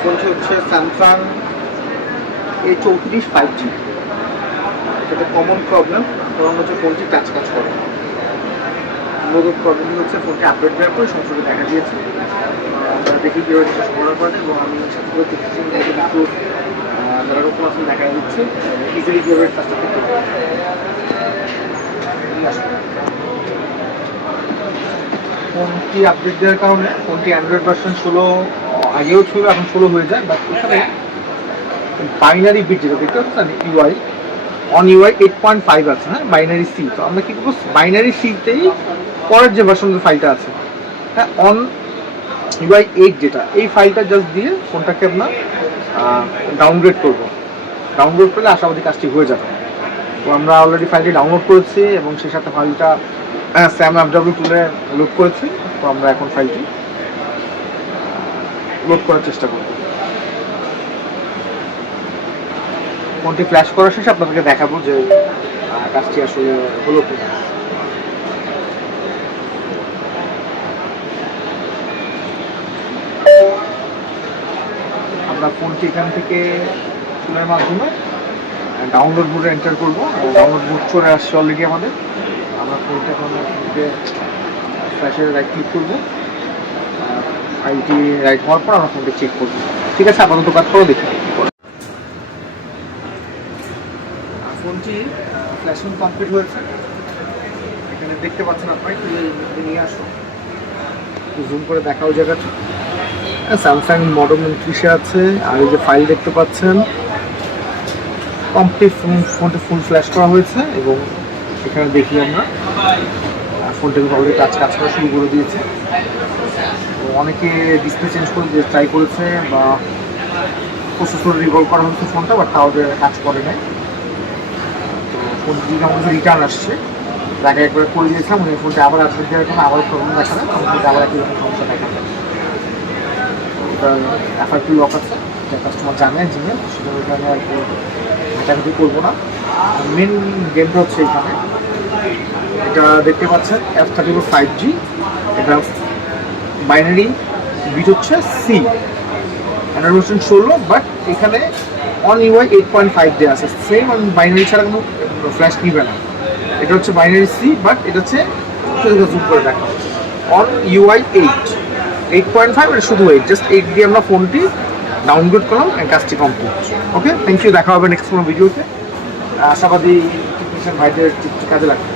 ফোনটি হচ্ছে Samsung A34 5G। এটা কমন প্রবলেম, কারণ হচ্ছে ফোনটি টাচ কাজ করে। মূলত প্রবলেম হচ্ছে ফোনটি আপডেট দেওয়ার পরে সমস্যাটা দেখা দিয়েছে। আমরা দেখি কীভাবে সেটা সমাধান করে, এবং আমি সাথে করে দেখেছি একটু যারা নতুন আসলে দেখা দিচ্ছে ইজিলি কীভাবে কাজটা করতে পারে। ফোনটি আপডেট দেওয়ার কারণে ফোনটি অ্যান্ড্রয়েড ভার্সন 16 আগেও ছিল, এখন 16 হয়ে যায়। বাট এখানে বাইনারি বিট যেটা দেখতে পাচ্ছেন ইউআই অন ইউআই 8.5 আছে, হ্যাঁ, বাইনারি সি। তো আমরা কী করবো, বাইনারি সিতেই পরের যে ভার্সনের ফাইলটা আছে, হ্যাঁ, অন ইউআই 8 যেটা, এই ফাইলটা জাস্ট দিয়ে ফোনটাকে আপনার ডাউনগ্রেড করবো। ডাউনলোড করলে আশাবাদী কাজটি হয়ে যাবে। তো আমরা অলরেডি ফাইলটি ডাউনলোড করেছি এবং সেই সাথে ফাইলটা স্যাম FW টুলে লোড করেছি। তো আমরা এখন ফাইলটি লোড করার চেষ্টা করব। ফোনটি ফ্ল্যাশ করার শেষে আপনাদেরকে দেখাবো যে কাজটি আসলে হলো কিনা। আমরা ফোনটি এখান থেকে টুলের মাধ্যমে ডাউনলোড মোডে এন্টার করবো। ডাউনলোড মোড চলে আসছে অলরেডি আমাদের। আমরা ফোনটা এখন ফ্ল্যাশে রাইট ক্লিক করবো। ফাইলটি রাইট হওয়ার পর আমরা ফোনটি চেক করবো। ঠিক আছে, আপাতত কাজ করে দেখি। ফোনটি ফ্ল্যাশিং কমপ্লিট হয়েছে, এখানে দেখতে পাচ্ছেন আপনারা। একটু নিয়ে আসো, জুম করে দেখাও জায়গাটা। স্যামসাং মডেল 29 আছে। আর এই যে ফাইল দেখতে পাচ্ছেন, কমপ্লিট ফোনটি ফুল ফ্ল্যাশ করা হয়েছে। এবং এখানে দেখি আমরা ফোনটাকে অলরেডি কাজ করা শুরু করে দিয়েছে। অনেকে ডিসপ্লে চেঞ্জ করে ট্রাই করেছে বা প্রসেসর রিভলভ করা হচ্ছে ফোনটা, বাট তাও কাজ করে নাই। তো ফোনটি আমাদের রিটার্ন আসছে, তাকে একবার করে দিয়েছিলাম। ওই ফোনটা আবার আপডেট দেওয়ার জন্য আবার প্রবলেম দেখাবে, আমাদের আবার একই রকম সমস্যা দেখাবে। ওটার FRP লক আছে, যা কাস্টমার জানে জিমেল, সেটা ওইখানে আর কি মেটামেটি করবো না। মেন গেমটা হচ্ছে এখানে, এটা দেখতে পাচ্ছেন F34 5G। এটা বাইনারি বিট হচ্ছে সি, অ্যান্ড্রয়েড ভার্সন 16, বাট এখানে অন ইউআই 8.5 দেওয়া আছে। সেম বাইনারি ছাড়া কোনো ফ্ল্যাশ নিবে না। এটা হচ্ছে বাইনারি সি, বাট এটা হচ্ছে জুম করে দেখা হচ্ছে অন ইউআই 8.5। এটা শুধু 8, জাস্ট 8 দিয়ে আমরা ফোনটি ডাউনলোড করলাম, কাজটি কমপ্লিট। Okay, thank you. দেখা হবে নেক্সট কোনো ভিডিওতে। আশাবাদী টেকনিশিয়ান ভাইদের কাজে লাগবে।